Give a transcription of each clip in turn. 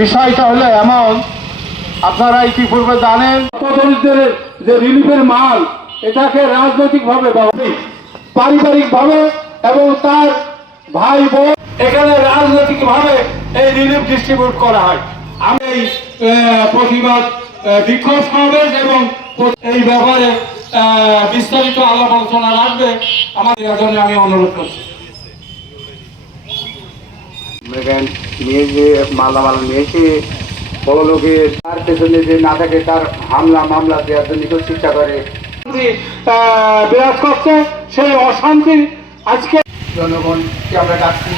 বিষয়টা হলো এমন, আপনারা ইতিপূর্বে জানেন দরিদ্রের যে রিলিফের মাল, এটাকে রাজনৈতিকভাবে পারিবারিকভাবে এবং তার ভাই বোন এখানে রাজনৈতিকভাবে এই রিলিফ ডিস্ট্রিবিউট করা হয়। আমি এই প্রতিবাদ বিক্ষোভ সমাবেশ এবং এই ব্যাপারে বিস্তারিত আলাপ আলোচনা রাখবে আমাদের জন্য আমি অনুরোধ করছি। নিয়ে যে মালামাল নিয়েছে বড় লোকের তার পেছনে যে না থাকে তার হামলা মামলা দেওয়ার জন্য চেষ্টা করে বিরাজ করছে। সেই অশান্তি আজকে জনগণকে আমরা ডাকছি,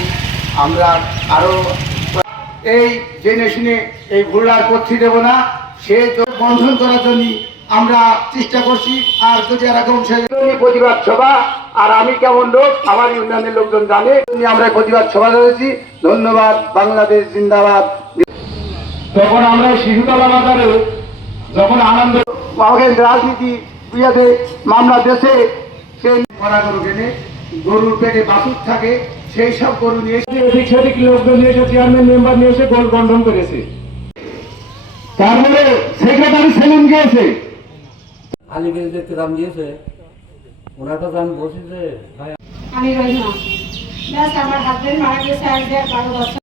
আমরা আরো এই জেনে এই ভুল আর করতে দেব না। সে বন্ধন করার জন্য আমরা চেষ্টা করছি। আর যদি এরকম প্রতিবাদ সভা, আর আমি কেমন লোক আমার ইউনিয়নের লোকজন জানে, আমরা প্রতিবাদ সভা করেছি। ধন্যবাদ। বাংলাদেশ জিন্দাবাদ। তখন আমরা শিশুতলা বাজারে যখন আনন্দ রাজনীতি মামলা দেশে সেই গরু কেনে, গরুর পেটে বাছুর থাকে, সেই সব গরু নিয়ে এদিক সেদিক লোকজন নিয়ে এসে চেয়ারম্যান মেম্বার নিয়ে এসে গোল বন্ধন করেছে। তারপরে সেক্রেটারি সেলুন গিয়েছে, আলিগের যে গ্রাম দিয়েছে ওনার কাছে আমি বলছি যে ভাই আমি রইলাম। আমার হাজবেন্ড মারা গেছে আজ 12 বছর।